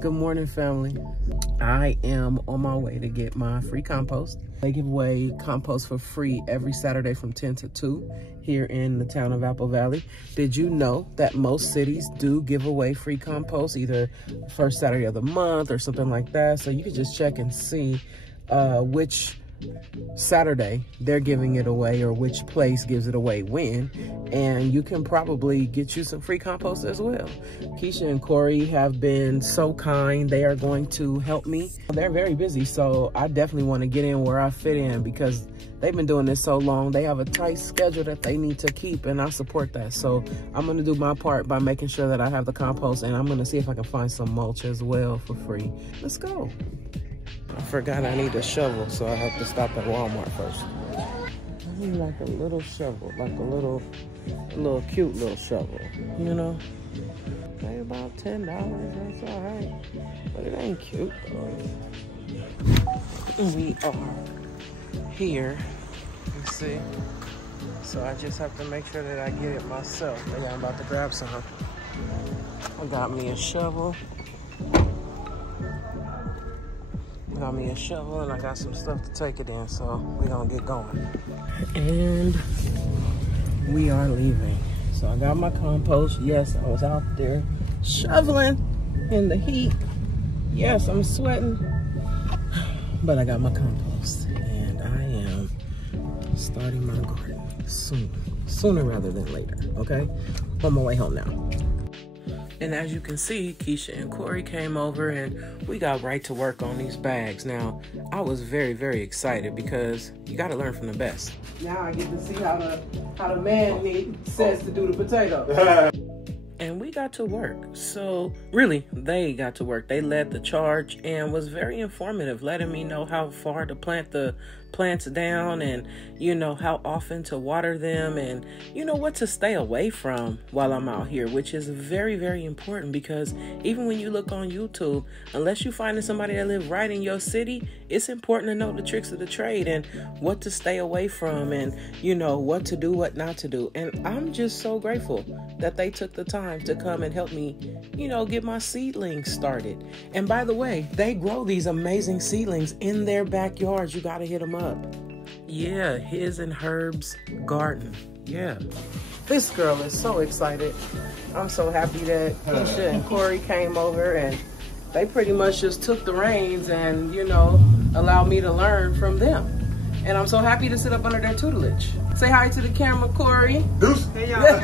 Good morning, family. I am on my way to get my free compost. They give away compost for free every Saturday from 10 to 2 here in the town of Apple Valley. Did you know that most cities do give away free compost either the first Saturday of the month or something like that? So you can just check and see which Saturday they're giving it away or which place gives it away when, and you can probably get you some free compost as well. Keisha and Corey have been so kind. They are going to help me. They're very busy, so I definitely want to get in where I fit in because they've been doing this so long. They have a tight schedule that they need to keep, and I support that. So I'm going to do my part by making sure that I have the compost, and I'm going to see if I can find some mulch as well for free. Let's go. I forgot I need a shovel, so I have to stop at Walmart first. I need like a little shovel, like a little cute little shovel, you know? Maybe about $10, that's all right. But it ain't cute though. We are here, you see? So I just have to make sure that I get it myself. Maybe I'm about to grab some. I got me a shovel. Got me a shovel and I got some stuff to take it in, so we're gonna get going. And we are leaving. So I got my compost. Yes, I was out there shoveling in the heat. Yes, I'm sweating, but I got my compost and I am starting my garden soon. Sooner rather than later, okay? On my way home now. And as you can see, Keisha and Corey came over and we got right to work on these bags. Now, I was very, very excited because you got to learn from the best. Now I get to see how the man says to do the potato. And we got to work. So really, they got to work. They led the charge and was very informative, letting me know how far to plant the plants down and, you know, how often to water them and, you know, what to stay away from while I'm out here, which is very, very important because even when you look on YouTube, unless you're finding somebody that lives right in your city, it's important to know the tricks of the trade and what to stay away from and, you know, what to do, what not to do. And I'm just so grateful that they took the time to come and help me, you know, get my seedlings started. And by the way, they grow these amazing seedlings in their backyards. You got to hit them up. Yeah, his and Herb's garden. Yeah. This girl is so excited. I'm so happy that Keisha and Corey came over and they pretty much just took the reins and, you know, allowed me to learn from them. And I'm so happy to sit up under their tutelage. Say hi to the camera, Corey. Hey, y'all.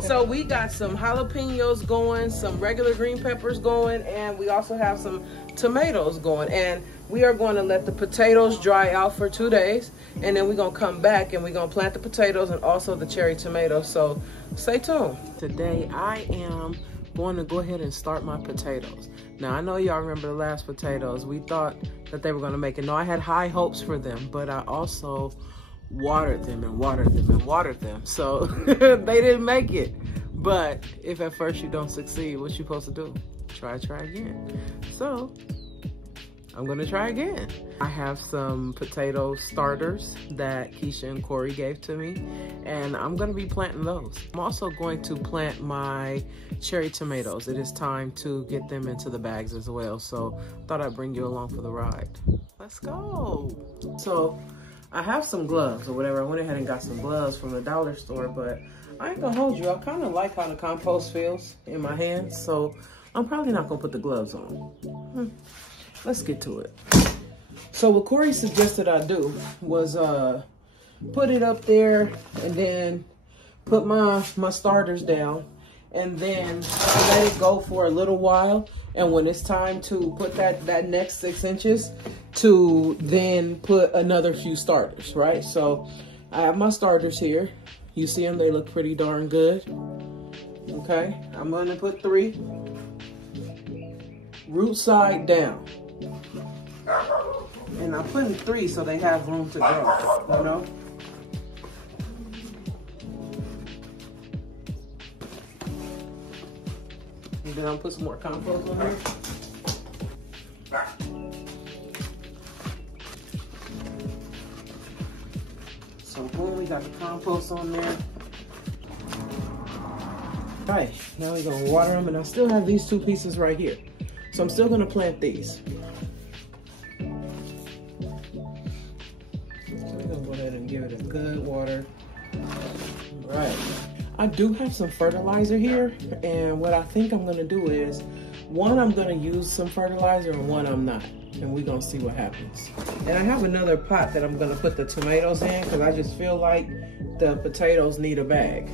So we got some jalapenos going, some regular green peppers going, and we also have some tomatoes going. And we are going to let the potatoes dry out for 2 days, and then we're going to come back and we're going to plant the potatoes and also the cherry tomatoes. So stay tuned. Today I am going to go ahead and start my potatoes. Now I know y'all remember the last potatoes. We thought that they were going to make it. No, I had high hopes for them, but I also watered them and watered them and watered them. So they didn't make it. But if at first you don't succeed, what you supposed to do? Try again. So I'm gonna try again. I have some potato starters that Keisha and Corey gave to me, and I'm gonna be planting those. I'm also going to plant my cherry tomatoes. It is time to get them into the bags as well, so thought I'd bring you along for the ride. Let's go. So I have some gloves or whatever. I went ahead and got some gloves from the dollar store, but I ain't gonna hold you. I kind of like how the compost feels in my hands, so I'm probably not gonna put the gloves on. Let's get to it. So what Corey suggested I do was put it up there and then put my starters down and then let it go for a little while. And when it's time to put that next 6 inches, to then put another few starters, right? So I have my starters here. You see them, they look pretty darn good. Okay, I'm gonna put 3, root side down. And I'm putting 3 so they have room to grow, you know? And then I'll put some more compost on here. So boom, we got the compost on there. All right, now we're gonna water them, and I still have these 2 pieces right here. So I'm still gonna plant these. So we're gonna go ahead and give it a good water. All right, I do have some fertilizer here, and what I think I'm gonna do is, one, I'm gonna use some fertilizer, and one I'm not. And we're gonna see what happens. And I have another pot that I'm gonna put the tomatoes in, because I just feel like the potatoes need a bag.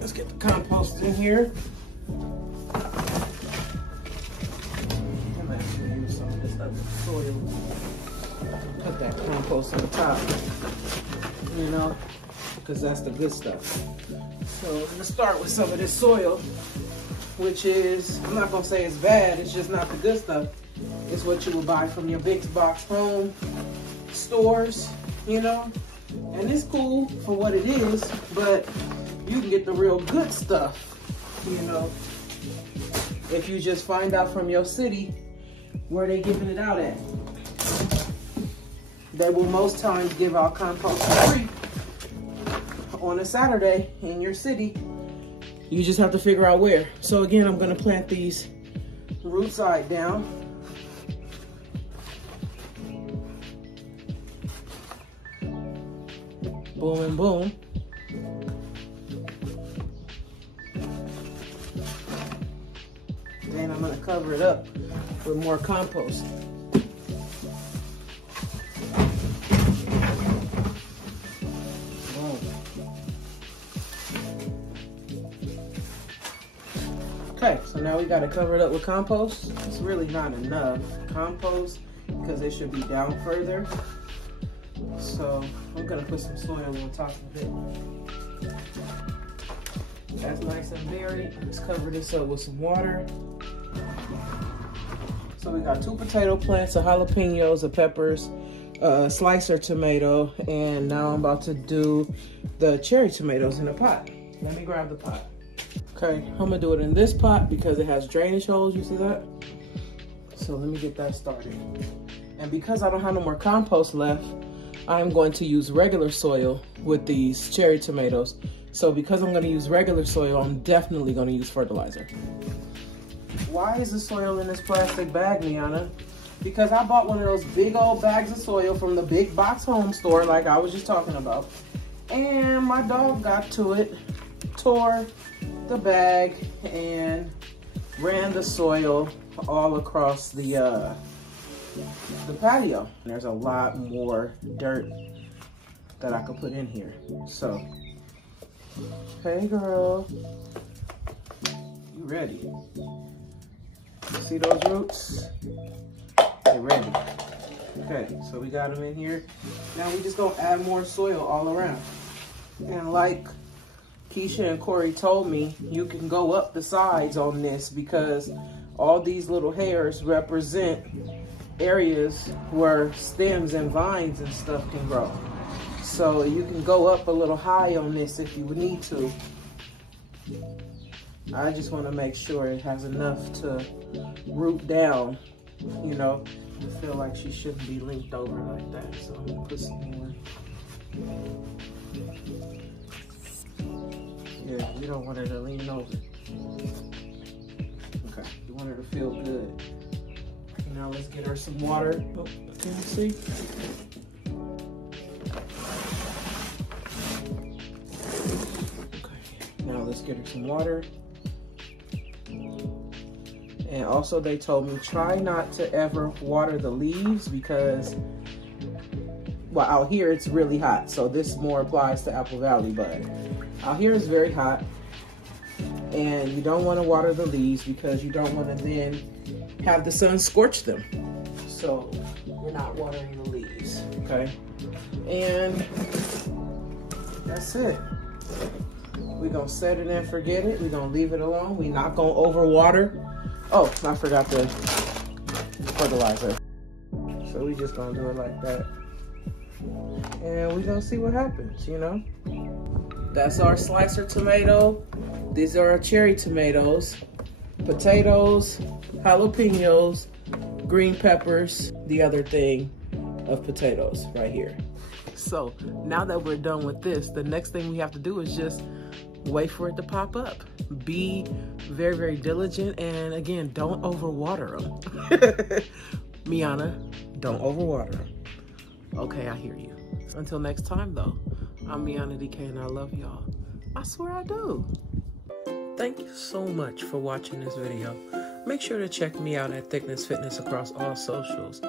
Let's get the compost in here. I'm actually gonna use some of this other soil. Put that compost on top, you know, because that's the good stuff. So I'm gonna start with some of this soil, which is, I'm not gonna say it's bad, it's just not the good stuff. It's what you would buy from your big box home stores, you know? And it's cool for what it is, but you can get the real good stuff, you know, if you just find out from your city where they giving it out at. They will most times give out compost for free on a Saturday in your city. You just have to figure out where. So again, I'm gonna plant these root side down. Boom and boom. Then I'm gonna cover it up with more compost. Okay, so now we got to cover it up with compost. It's really not enough compost because it should be down further. So I'm gonna put some soil on top of it. That's nice and buried. Let's cover this up with some water. So we got 2 potato plants, a jalapenos, a peppers, a slicer tomato, and now I'm about to do the cherry tomatoes in a pot. Let me grab the pot. Okay, I'm gonna do it in this pot because it has drainage holes, you see that? So let me get that started. And because I don't have no more compost left, I'm going to use regular soil with these cherry tomatoes. So because I'm gonna use regular soil, I'm definitely gonna use fertilizer. Why is the soil in this plastic bag, Niana? Because I bought one of those big old bags of soil from the big box home store like I was just talking about. And my dog got to it, tore the bag, and ran the soil all across the patio. There's a lot more dirt that I could put in here. So, hey girl, you ready? See those roots? They're ready. Okay, so we got them in here. Now we just gonna add more soil all around. And like Keisha and Corey told me, you can go up the sides on this because all these little hairs represent areas where stems and vines and stuff can grow. So you can go up a little high on this if you need to. I just want to make sure it has enough to root down, you know. I feel like she shouldn't be linked over like that, so I'm gonna put some more. Yeah, you don't want her to lean over. Okay, you want her to feel good. Now let's get her some water. Oh, can you see? Okay, now let's get her some water. And also they told me try not to ever water the leaves because, well, out here it's really hot. So this more applies to Apple Valley, but out here it's very hot. And you don't want to water the leaves because you don't want to then have the sun scorch them. So you're not watering the leaves, okay? And that's it. We're gonna set it and forget it. We're gonna leave it alone. We're not gonna overwater. Oh, I forgot the fertilizer. So we just gonna do it like that. And we're gonna see what happens, you know? That's our slicer tomato. These are our cherry tomatoes, potatoes, jalapenos, green peppers, the other thing of potatoes right here. So now that we're done with this, the next thing we have to do is just wait for it to pop up. Be very, very diligent. And again, don't overwater them. Miana, don't overwater them. Okay, I hear you. Until next time, though, I'm Miana DK and I love y'all. I swear I do. Thank you so much for watching this video. Make sure to check me out at Thickness Fitness across all socials.